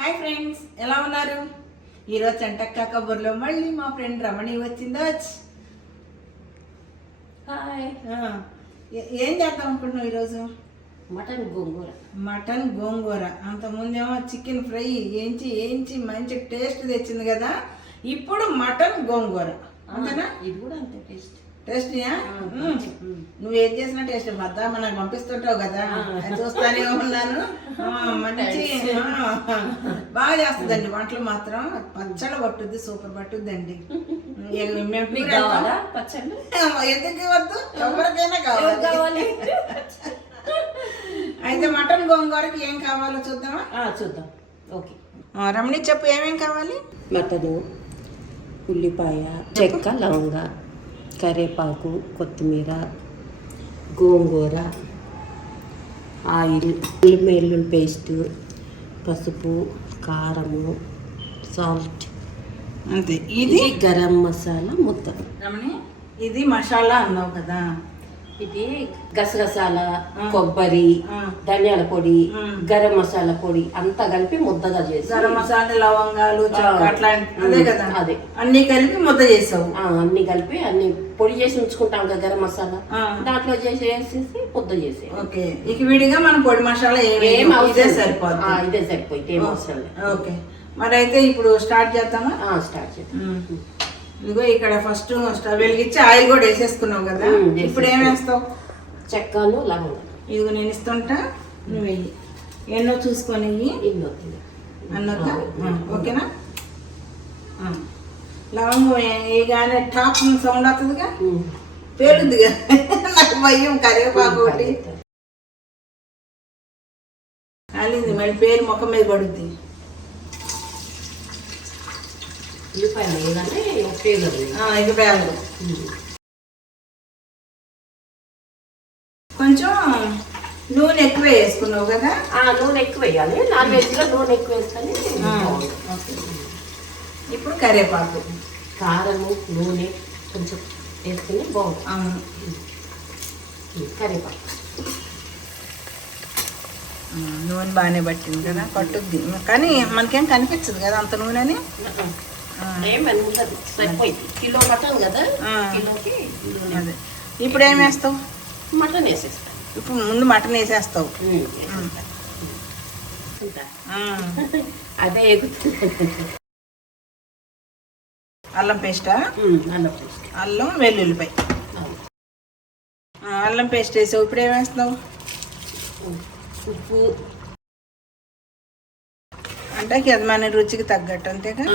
Hi friends, ఎలా ఉన్నారు? ఈరోజు చంటక్క కబుర్లో మళ్ళీ మా ఫ్రెండ్ రమణి వచ్చిందా. హాయ్. ఏం చేద్దాం అనుకుంటున్నావు ఈరోజు? మటన్ గోంగూర. అంతకుముందేమో చికెన్ ఫ్రై ఏంచి మంచి టేస్ట్ తెచ్చింది కదా. ఇప్పుడు మటన్ గోంగూర అంతేనా? ఇది కూడా అంతే టేస్ట్. టేస్టీయా? నువ్వేం చేసినా టేస్ట్ మద్దా మనకు పంపిస్తుంటావు కదా, అది చూస్తానే ఉన్నాను. మంచి బాగా చేస్తుందండి వంటలు మాత్రం. పచ్చడి పట్టుద్ది, సూపర్ పట్టుద్దండి. ఎందుకు వద్దు, ఎవరికైనా కావాలి. అయితే మటన్ గోంగూరకి ఏం కావాలో చూద్దామా? చూద్దాం. ఓకే రమణి, చెప్పు ఏమేం కావాలి? మటను, ఉల్లిపాయ, చెక్క, లవంగ, కరివేపాకు, కొత్తిమీర, గోంగూర, ఆయిల్, వెల్లుల్లి పేస్ట్, పసుపు, కారము, సాల్ట్, అంతే. ఇది గరం మసాలా ముద్ద. రమణి, ఇది మసాలా అన్నావు కదా, ఇది గసగసాల, కొబ్బరి, ధనియాల పొడి, గరం మసాలా పొడి అంతా కలిపి ముద్దగా చేసి, గరం మసాలా, లవంగాలు, అదే కదా, అదే అన్ని కలిపి ముద్ద చేసావు. అన్ని కలిపి అన్ని పొడి చేసి ఉంచుకుంటాం కదా గరం మసాలా, దాంట్లో చేసేసి ముద్ద చేసి. ఓకే, ఇక విడిగా మనం పొడి మసాలా ఏం అవసరం సరిపోతుంది. ఇదే సరిపోయింది, ఏం అవసరం లేదు. ఓకే, మరి అయితే ఇప్పుడు స్టార్ట్ చేద్దామా? స్టార్ట్ చేద్దాం. ఇదిగో ఇక్కడ ఫస్ట్ స్టవ్ వెలిగించి ఆయిల్ కూడా వేసేసుకున్నావు కదా. ఇప్పుడు ఏం వేస్తావు? చెక్కలు, లవంగం. ఇదిగో నేను ఇస్తుంటా, నువ్వు వెయ్యి. ఎన్నో చూసుకొని అన్నాక ఓకేనా? లవంగం వేయగానే టాప్ సౌండ్ అవుతుందిగా, పేలుద్దిగా. నాకు భయం. కరివేపాకు ఒకటి కాలింది, మళ్ళీ పేరు ముఖం మీద పడుద్ది. ఇక పేలు కొంచెం నూనె ఎక్కువ వేసుకున్నావు కదా. నూనె ఎక్కువ వేయాలి. నాన్ వెజ్లో నూనె ఎక్కువ వేసుకొని. ఇప్పుడు కరివేపాకు, కారము, నూనె కొంచెం వేసుకుని బాగుంది. కరివేపాకు నూనె బాగానే పట్టింది కదా, పట్టుద్ది. కానీ మనకేం కనిపించదు కదా అంత నూనెని. సరిపోయింది. కిలో మటన్ కదా, కిలోకి. అదే, ఇప్పుడు ఏం వేస్తావు? మటన్ వేసేస్తాను. ఇప్పుడు ముందు మటన్ వేసేస్తావు. అదే అల్లం పేస్టా? అల్లం పేస్ట్, అల్లం, వెల్లుల్లిపాయ. అల్లం పేస్ట్ వేసావు. ఇప్పుడు ఏం వేస్తావు? ఉప్పు, అంటే అది మన రుచికి తగ్గట్టు అంతేగా.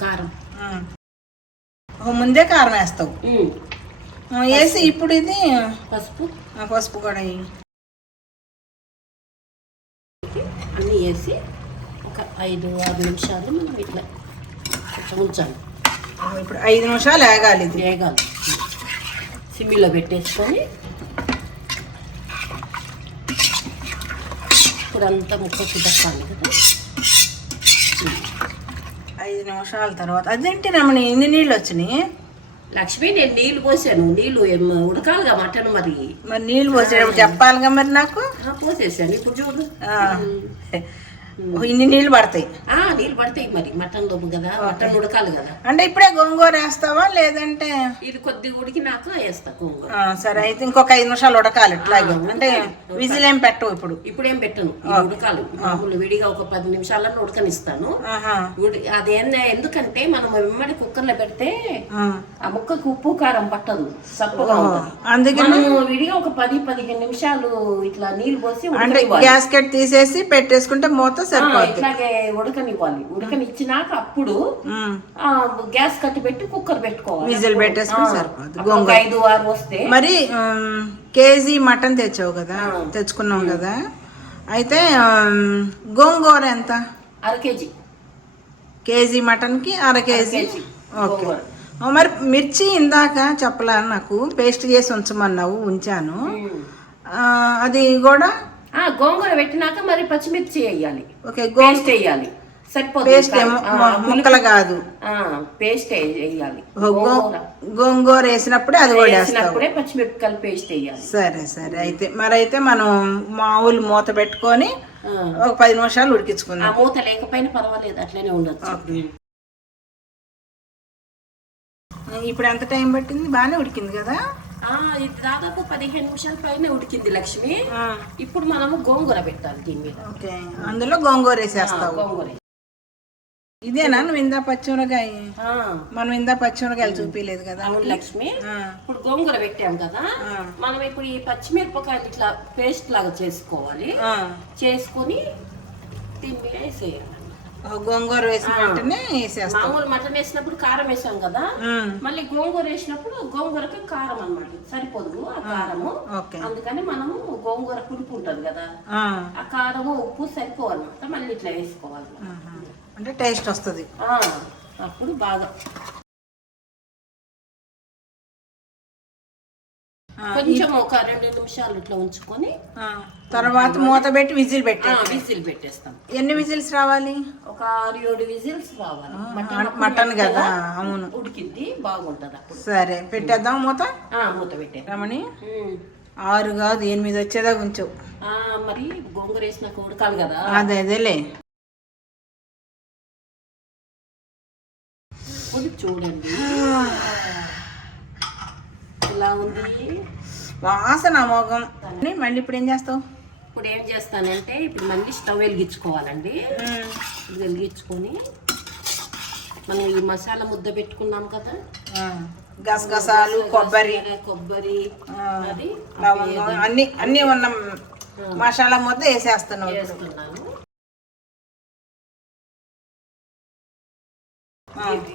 కారం ముందే కారం వేస్తావు. వేసి ఇప్పుడు ఇది పసుపు కూడా అన్నీ వేసి ఒక 5-6 నిమిషాలు మనం ఇట్లా కొంచెం ఉంచాలి. ఇప్పుడు 5 నిమిషాలు వేగాలి. ఇది వేగాలి. సిమ్మిలో పెట్టేసుకొని ఇప్పుడు అంతా ముక్కకి దక్కాలి కదా. 5 నిమిషాల తర్వాత అదేంటి రమణి ఇన్ని నీళ్ళు వచ్చినాయి? లక్ష్మి, నేను నీళ్ళు పోసాను. నీళ్ళు ఉడకాలిగా మటన్. మరి నీళ్ళు పోసేటప్పుడు చెప్పాలిగా మరి నాకు. పోసేసాను. ఇప్పుడు చూడు, ఇన్ని నీళ్ళు పడతాయి. నీళ్ళు పడతాయి. మరి మటన్ దొబ్బు కదా, మటన్ ఉడకాలి కదా. అంటే ఇప్పుడే గోంగూర వేస్తావా లేదంటే? ఇది కొద్దిగా ఉడికినాక వేస్తా గోంగూర. సరే, అయితే ఇంకొక 5 నిమిషాలు ఉడకాలి. ఇట్లాగే అంటే విజిల్ ఏం పెట్టవు ఇప్పుడు? ఇప్పుడు ఏం పెట్టను, ఉడకాలి. మామూలు విడిగా ఒక 10 నిమిషాలను ఉడకనిస్తాను. అదేందా, ఎందుకంటే మనం వెమ్మడి కుక్కర్లో పెడితే ఆ ముక్కకు ఉప్పు కారం పట్టదు, సప్పగా ఉంటుంది. అందుకని విడిగా ఒక 10-15 నిమిషాలు ఇట్లా నీళ్ళు పోసి గ్యాస్కెట్ తీసేసి పెట్టేసుకుంటే మూత ఇట్లాగే ఉడకనివ్వాలి. ఉడకనిచ్చినాక అప్పుడు గ్యాస్ కట్టి పెట్టి కుక్కర్ పెట్టుకోవాలి. విజిల్ పెట్టేసుకుని సరిపోతుంది. 5-6 వస్తే. మరి కేజీ మటన్ తెచ్చుకున్నాం కదా, అయితే గోంగూర ఎంత? 1/2 కేజీ. కేజీ మటన్కి 1/2 కేజీ. ఓకే. మరి మిర్చి ఇందాక చెప్పలా నాకు, పేస్ట్ చేసి ఉంచమన్నావు, ఉంచాను. అది కూడా గోంగూర పెట్టినాక మరి పచ్చిమిర్చి వేయాలి. ఓకే, పేస్ట్ వేయాలి. సరిపోతుంది. పేస్ట్ ఏమో ముక్కలు కాదు, పేస్ట్ వేయాలి. గోంగూర వేసినప్పుడే అది కూడా వేస్తాం. వేసినప్పుడే పచ్చిమిరపకాయలు పేస్ట్ వేయాలి. సరే సరే, అయితే మరైతే మనం మామూలు మూత పెట్టుకొని ఒక 10 నిమిషాలు ఉడికించుకుందాం. మూత లేకపోయినా పర్వాలేదు, అట్లనే ఉండొచ్చు. ఇప్పుడు ఎంత టైం పట్టింది? బాగానే ఉడికింది కదా? ఇది దాదాపు 15 నిమిషాల పైన ఉడికింది లక్ష్మి. ఇప్పుడు మనము గోంగూర పెట్టాలి దీని మీద. ఓకే, అందులో గోంగూర వేసేస్తావు. గోంగూర ఇదేనా నువ్వు ఇందా పచ్చిమిరకాయ? మనం ఇందా పచ్చిమిరకాయలు చూపించలేదు కదా. అవును లక్ష్మి, ఇప్పుడు గోంగూర పెట్టాం కదా, మనం ఇప్పుడు ఈ పచ్చిమిరపకాయలు ఇట్లా పేస్ట్ లాగా చేసుకోవాలి. చేసుకొని దీని మీద వేసేయాలి. గోంగూర వేసిన వెంటనే వేసేస్తాం. మామూలు మటన్ వేసినప్పుడు కారం వేసాం కదా, మళ్ళీ గోంగూర వేసినప్పుడు గోంగూరకి కారం అన్నమాట సరిపోదు ఆ కారము. అందుకని మనము గోంగూర పులుపు ఉంటది కదా, ఆ కారము ఉప్పు సరిపోవాలన్నమాట. మళ్ళీ ఇట్లా వేసుకోవాలి అంటే టేస్ట్ వస్తుంది. అప్పుడు బాగా కొంచెం ఒక 2 నిమిషాలు ఇట్లా ఉంచుకొని తర్వాత మూత పెట్టి విజిల్ పెట్టేస్తాం. ఎన్ని విజిల్స్ రావాలి? ఒక 6-7 విజిల్స్ రావాలి. మటన్ కదా, అవును, ఉడికింది బాగుంటది అప్పుడు. సరే పెట్టేద్దాం మూత. మూత పెట్టే రమణి 6 కాదు 8 వచ్చేదా కొంచెం. మరి గోంగూర వేసినాక ఉడకాలి కదా. అదేలే. చూడండి ఇలా ఉంది వాసన మోగం. మళ్ళీ ఇప్పుడు ఏం చేస్తావు? ఇప్పుడు ఏం చేస్తానంటే ఇప్పుడు మళ్ళీ స్టవ్ వెలిగించుకోవాలండి. వెలిగించుకొని మనం ఈ మసాలా ముద్ద పెట్టుకున్నాం కదా, గసగసాలు, కొబ్బరి అది అన్ని ఉన్న మసాలా ముద్ద వేసేస్తున్నాను.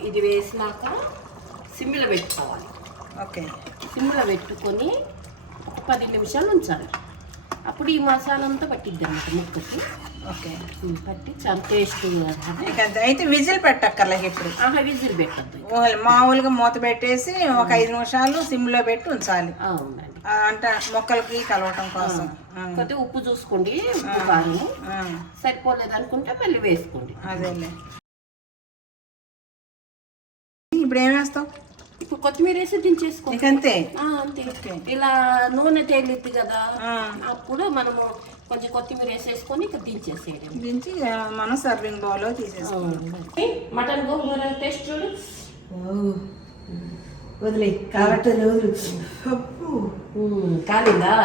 ఇది వేసినాక సిమ్లో పెట్టుకోవాలి. ఓకే, సిమ్లో పెట్టుకొని ఒక 10 నిమిషాలు ఉంచాలి. అప్పుడు ఈ మసాలా అంతా పట్టిద్ది అన్నమాట ముక్కకి. ఓకే, పట్టి చాలా టేస్ట్. అయితే విజిల్ పెట్టక్కర్లే ఇప్పుడు. విజిల్ పెట్టద్దు, మామూలుగా మూత పెట్టేసి ఒక 5 నిమిషాలు సిమ్లో పెట్టి ఉంచాలి. అవునండి, అంటే మొక్కలకి కలవటం కోసం. కొద్దిగా ఉప్పు చూసుకోండి, ఉప్పు కారం సరిపోలేదు అనుకుంటే మళ్ళీ వేసుకోండి. అదేలే. ఇప్పుడు ఏం వేస్తావు? ఇప్పుడు కొత్తిమీర వేసి దించేసుకో. అంతే అంతే. ఇలా నూనె తేలిద్ది కదా, అప్పుడు మనము కొంచెం కొత్తిమీర వేసేసుకొని ఇక దించేసేయడం. దించి మనం సర్వింగ్ బౌల్లో తీసేసుకోవాలి. మటన్ గోంగూర టేస్ట్ చూడు. వదిలే కాబట్టి రోజు కాలిందా?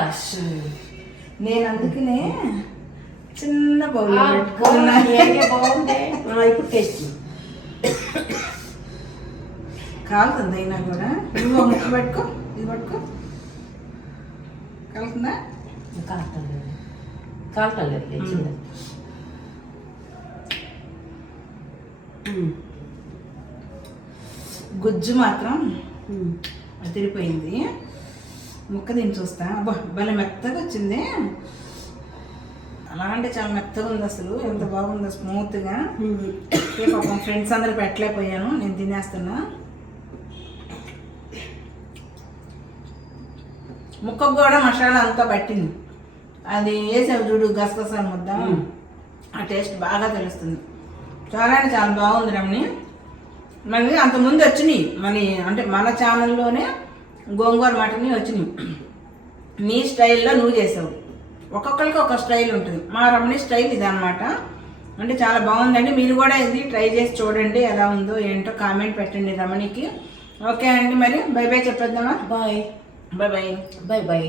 నేను అందుకనే చిన్న బౌల్లో బాగుంది. ఇప్పుడు టేస్ట్ కాలుతుంది. అయినా కూడా నువ్వు ముక్క పెట్టుకో, ఇది పట్టుకో. కాలుతుందా? కాలుతలేదు. గుజ్జు మాత్రం అదిరిపోయింది. ముక్క దీన్ని చూస్తా. అబ్బా భలే మెత్తగా వచ్చింది. అలా అంటే చాలా మెత్తగా ఉంది. అసలు ఎంత బాగుందో, స్మూత్గా. పాపం ఫ్రెండ్స్ అందరూ పెట్టలేకపోయాను, నేను తినేస్తున్నా. ముక్కకు కూడా మసాలా అంతా పట్టింది. అది వేసావు చూడు గసగసాల ముద్ద, ఆ టేస్ట్ బాగా తెలుస్తుంది. చాలా అంటే చాలా బాగుంది రమణి. మళ్ళీ అంతకుముందు వచ్చినాయి అంటే మన ఛానల్లోనే గోంగూర మటన్ వచ్చినాయి. నీ స్టైల్లో నువ్వు చేసావు. ఒక్కొక్కరికి ఒక స్టైల్ ఉంటుంది. మా రమణి స్టైల్ ఇది అనమాట. అంటే చాలా బాగుందండి. మీరు కూడా ఇది ట్రై చేసి చూడండి, ఎలా ఉందో ఏంటో కామెంట్ పెట్టండి రమణికి. ఓకే అండి, మరి బై బై చెప్పేద్దామా? Bye bye bye bye bye.